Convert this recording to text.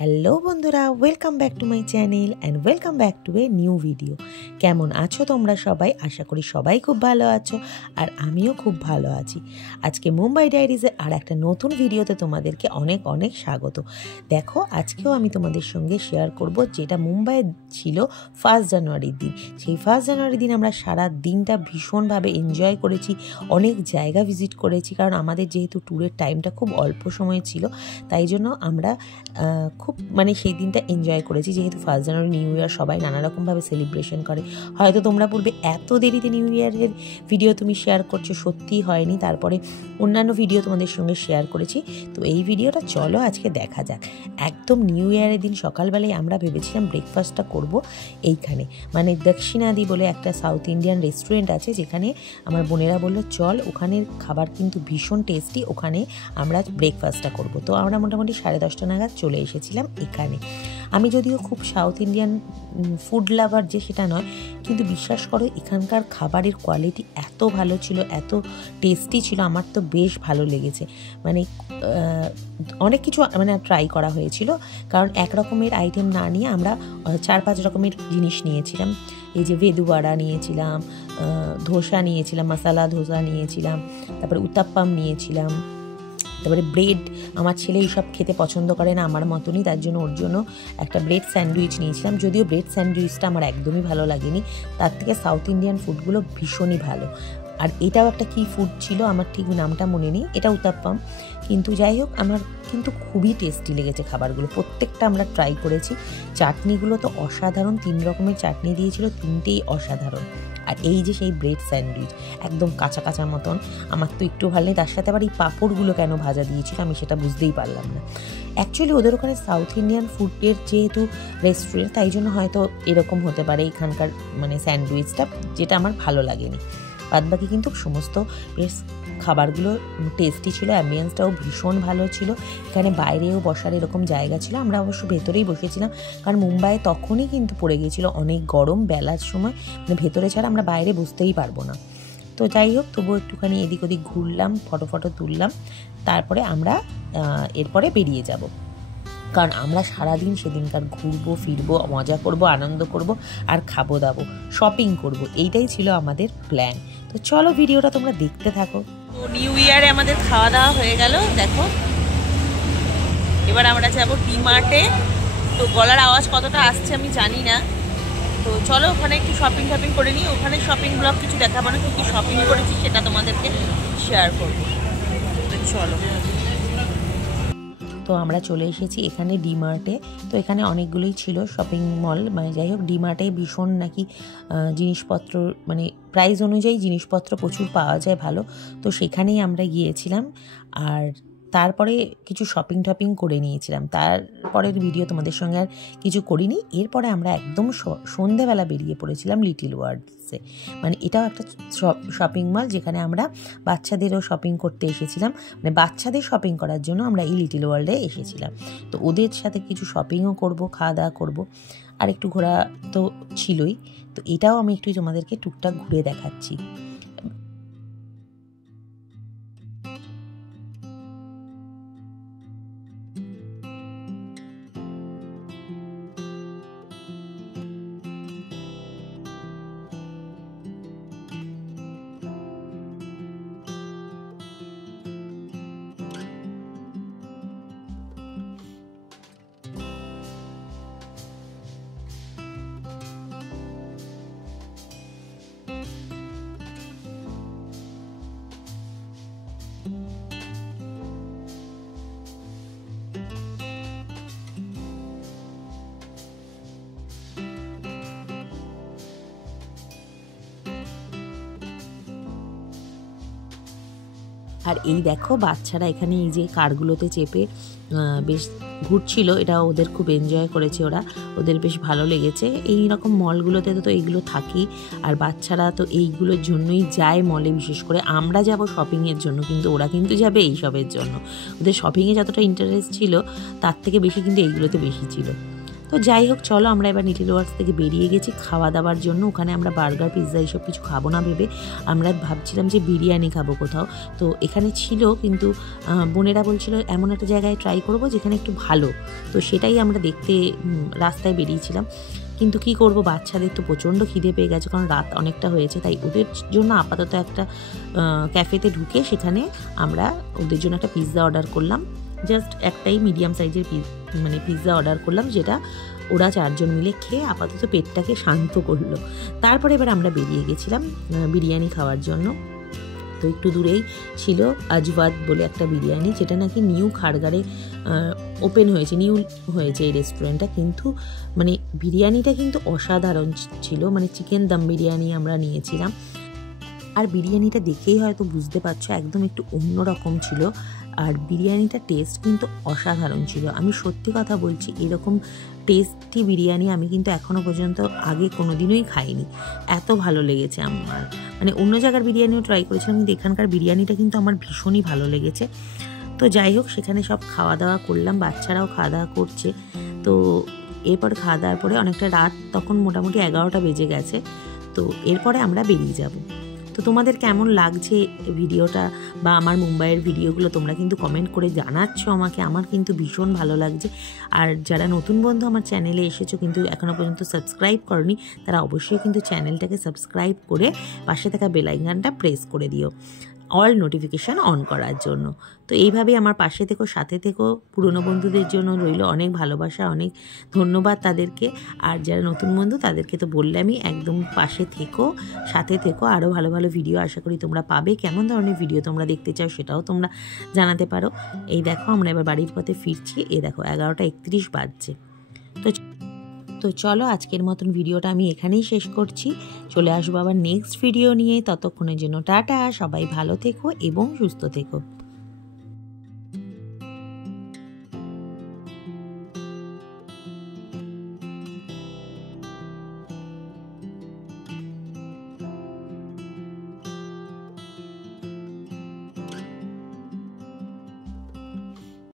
Hello বন্ধুরা, welcome back to my channel and welcome back to a new video. কেমন আছো তোমরা সবাই? আশা করি সবাই খুব ভালো আছো আর আমিও খুব ভালো আছি। আজকে মুম্বাই ডায়েরিজের আর একটা নতুন ভিডিওতে তোমাদেরকে অনেক অনেক স্বাগত। দেখো, আজকেও আমি তোমাদের সঙ্গে শেয়ার করব যেটা মুম্বাইয়ে ছিল 1 জানুয়ারির দিন। সেই 1 জানুয়ারির দিন আমরা সারা দিনটা ভীষণভাবে এনজয় করেছি, অনেক জায়গা ভিজিট করেছি, কারণ আমাদের যেহেতু ট্যুরের টাইমটা খুব অল্প সময় ছিল, তাই জন্য আমরা খুব সেই দিনটা এনজয় করেছি। যেহেতু 1 জানুয়ারি নিউ ইয়ার সবাই নানা রকমভাবে সেলিব্রেশন করে। হয়তো তোমরা বলবে এত দেরিতে নিউ ইয়ারের ভিডিও তুমি শেয়ার করছো, সত্যিই হয়নি। তারপরে অন্যান্য ভিডিও তোমাদের সঙ্গে শেয়ার করেছি, তো এই ভিডিওটা চলো আজকে দেখা যাক। একদম নিউ ইয়ারের দিন সকালবেলায় আমরা ভেবেছিলাম ব্রেকফাস্টটা করব এইখানে, দক্ষিণাদি বলে একটা সাউথ ইন্ডিয়ান রেস্টুরেন্ট আছে, যেখানে আমার বোনেরা বললো চল, ওখানের খাবার কিন্তু ভীষণ টেস্টি, ওখানে আমরা ব্রেকফাস্টটা করব। তো আমরা মোটামুটি 10:30 নাগাদ চলে এসেছিলাম এখানে। আমি যদিও খুব সাউথ ইন্ডিয়ান ফুড লাভার যে সেটা নয়, কিন্তু বিশ্বাস করো এখানকার খাবারের কোয়ালিটি এত ভালো ছিল, এত টেস্টি ছিল, আমার তো বেশ ভালো লেগেছে। অনেক কিছু ট্রাই করা হয়েছিল, কারণ এক রকমের আইটেম না নিয়ে আমরা 4-5 রকমের জিনিস নিয়েছিলাম। এই যে ভেদু বড়া নিয়েছিলাম, ধোসা নিয়েছিলাম, মশালা ধোসা নিয়েছিলাম, তারপরে উত্তাপ্পাম নিয়েছিলাম, তারপরে ব্রেড। আমার ছেলে এইসব খেতে পছন্দ করে না, আমার মতনই, তার জন্য ওর জন্য একটা ব্রেড স্যান্ডউইচ নিয়েছিলাম। যদিও ব্রেড স্যান্ডউইচটা আমার একদমই ভালো লাগেনি, তার থেকে সাউথ ইন্ডিয়ান ফুডগুলো ভীষণই ভালো। আর এটাও একটা কী ফুড ছিল, আমার ঠিক নামটা মনে নেই, এটা উত্তাপ্পাম। কিন্তু যাই হোক, আমার কিন্তু খুবই টেস্টি লেগেছে খাবারগুলো, প্রত্যেকটা আমরা ট্রাই করেছি। চাটনিগুলো তো অসাধারণ, 3 রকমের চাটনি দিয়েছিল, 3টেই অসাধারণ। আর এই যে সেই ব্রেড স্যান্ডউইচ একদম কাঁচা কাঁচা মতন, আমার তো একটু ভালো নেই। তার সাথে আবার এই পাঁপড়গুলো কেন ভাজা দিয়েছিল আমি সেটা বুঝতেই পারলাম না। অ্যাকচুয়ালি ওদের ওখানে সাউথ ইন্ডিয়ান ফুডের যেহেতু রেস্টুরেন্ট, তাই জন্য হয়তো এরকম হতে পারে এখানকার স্যান্ডউইচটা, যেটা আমার ভালো লাগেনি। বাদবাকি কিন্তু সমস্ত বেশ খাবারগুলো টেস্টি ছিল, অ্যাম্বিয়েন্সটাও ভীষণ ভালো ছিল। এখানে বাইরেও বসার এরকম জায়গা ছিল, আমরা অবশ্য ভেতরেই বসেছিলাম, কারণ মুম্বাইয়ে তখনই কিন্তু পড়ে গিয়েছিল অনেক গরম বেলার সময়, ভেতরে ছাড়া আমরা বাইরে বসতেই পারবো না। তো যাই হোক, তবুও একটুখানি এদিক ওদিক ঘুরলাম, ফটো তুললাম, তারপরে আমরা এরপরে বেরিয়ে যাব, কারণ আমরা সারাদিন সেদিনকার ঘুরবো ফিরবো, মজা করব, আনন্দ করব, আর খাবো দাবো, শপিং করব, এইটাই ছিল আমাদের প্ল্যান। তো চলো ভিডিওটা তোমরা দেখতে থাকো। তো নিউ ইয়ারে আমাদের খাওয়া দাওয়া হয়ে গেল, দেখো এবার আমরা যাবো ডি-মার্টে। তো গলার আওয়াজ কতটা আসছে আমি জানি না, তো চলো ওখানে একটু শপিং করে নিই। ওখানে শপিং ব্লগ কিছু দেখাবো না, কি শপিং করেছি সেটা তোমাদেরকে শেয়ার করবো। তো চলো। তো আমরা চলে এসেছি এখানে ডি-মার্টে। তো এখানে অনেকগুলোই ছিল শপিং মল, যাই হোক, ডি-মার্টে ভীষণ নাকি জিনিসপত্র প্রাইস অনুযায়ী জিনিসপত্র প্রচুর পাওয়া যায় ভালো। তো সেখানেই আমরা গিয়েছিলাম, আর তারপরে কিছু শপিং করে নিয়েছিলাম। তারপরের ভিডিও তোমাদের সঙ্গে আর কিছু করিনি। এরপরে আমরা একদম সন্ধেবেলা বেরিয়ে পড়েছিলাম লিটিল ওয়ার্ল্ডসে। এটাও একটা শপিং মল, যেখানে আমরা বাচ্চাদেরও শপিং করতে এসেছিলাম, বাচ্চাদের শপিং করার জন্য আমরা এই লিটিল ওয়ার্ল্ডে এসেছিলাম। তো ওদের সাথে কিছু শপিংও করব, খাওয়া দাওয়া করবো, আর একটু ঘোরা তো ছিলই। তো এটাও আমি একটু তোমাদেরকে টুকটাক ঘুরে দেখাচ্ছি। আর এই দেখো, বাচ্চারা এখানে এই যে কারগুলোতে চেপে বেশ ঘুরছিল, এটা ওদের খুব এনজয় করেছে, ওদের বেশ ভালো লেগেছে। এই রকম মলগুলোতে তো এইগুলো থাকেই, আর বাচ্চারা তো এইগুলোর জন্যই যায় মলে। বিশেষ করে আমরা যাব শপিংয়ের জন্য, কিন্তু ওরা কিন্তু যাবে এইসবের জন্য। ওদের শপিংয়ে যতটা ইন্টারেস্ট ছিল, তার থেকে বেশি কিন্তু এইগুলোতে বেশি ছিল। তো যাই হোক, চলো আমরা এবার লিটল ওয়ার্কস থেকে বেরিয়ে গেছি খাওয়া দাওয়ার জন্য। ওখানে আমরা বার্গার, পিৎজা এইসব কিছু খাবো না ভেবে আমরা ভাবছিলাম যে বিরিয়ানি খাবো কোথাও। তো এখানে ছিল, কিন্তু বোনেরা বলছিল এমন একটা জায়গায় ট্রাই করবো যেখানে একটু ভালো। তো সেটাই আমরা দেখতে রাস্তায় বেরিয়েছিলাম। কিন্তু কি করব, বাচ্চাদের তো প্রচণ্ড খিদে পেয়ে গেছে, কারণ রাত অনেকটা হয়েছে। তাই ওদের জন্য আপাতত একটা ক্যাফেতে ঢুকে সেখানে আমরা ওদের জন্য একটা পিৎজা অর্ডার করলাম। জাস্ট একটাই মিডিয়াম সাইজের পিৎজা অর্ডার করলাম, যেটা ওরা 4 জন মিলে খেয়ে আপাতত পেটটাকে শান্ত করলো। তারপরে এবার আমরা বেরিয়ে গেছিলাম বিরিয়ানি খাওয়ার জন্য। তো একটু দূরেই ছিল আজওয়াদ বলে একটা বিরিয়ানি, যেটা নাকি নিউ খাড়গাড়ে ওপেন হয়েছে, নিউ হয়েছে এই রেস্টুরেন্টটা। কিন্তু মানে বিরিয়ানিটা কিন্তু অসাধারণ ছিল, মানে চিকেন দম বিরিয়ানি আমরা নিয়েছিলাম। আর বিরিয়ানিটা দেখেই হয়তো বুঝতে পারছো একদম একটু অন্যরকম ছিল। আর বিরিয়ানিটা টেস্ট কিন্তু অসাধারণ ছিল। আমি সত্যি কথা বলছি, এরকম টেস্টি বিরিয়ানি আমি কিন্তু এখনও পর্যন্ত আগে কোনো দিনই খাইনি। এত ভালো লেগেছে আমার। মানে অন্য জায়গার বিরিয়ানিও ট্রাই করেছিলাম, কিন্তু এখানকার বিরিয়ানিটা কিন্তু আমার ভীষণই ভালো লেগেছে। তো যাই হোক, সেখানে সব খাওয়া দাওয়া করলাম, বাচ্চারাও খাওয়া দাওয়া করছে। তো এরপর খাওয়া দাওয়ার পরে অনেকটা রাত, তখন মোটামুটি 11টা বেজে গেছে। তো এরপরে আমরা বেরিয়ে যাব। তো তোমাদের কেমন লাগছে ভিডিওটা বা আমার মুম্বাইয়ের ভিডিওগুলো তোমরা কিন্তু কমেন্ট করে জানাচ্ছ আমাকে। আমার কিন্তু ভীষণ ভালো লাগছে। আর যারা নতুন বন্ধু আমার চ্যানেলে এসেছো কিন্তু এখনও পর্যন্ত সাবস্ক্রাইব করনি, তারা অবশ্যই কিন্তু চ্যানেলটাকে সাবস্ক্রাইব করে পাশে থাকা বেল আইকনটা প্রেস করে দিও অল নোটিফিকেশান অন করার জন্য। তো এইভাবেই আমার পাশে থেকো, সাথে থেকো। পুরনো বন্ধুদের জন্য রইল অনেক ভালোবাসা, অনেক ধন্যবাদ তাদেরকে। আর যারা নতুন বন্ধু তাদেরকে তো বললামই, একদম পাশে থেকো, সাথে থেকো। আরও ভালো ভালো ভিডিও আশা করি তোমরা পাবে। কেমন ধরনের ভিডিও তোমরা দেখতে চাও সেটাও তোমরা জানাতে পারো। এই দেখো আমরা এবার বাড়ির পথে ফিরছি। এই দেখো 11টা 31 বাজছে। তো চলো আজকের মতন ভিডিওটা আমি এখানেই শেষ করছি। চলে আসবো আবার নেক্সট ভিডিও নিয়ে। ততক্ষণের জন্য টাটা, সবাই ভালো থেকো এবং সুস্থ থেকো।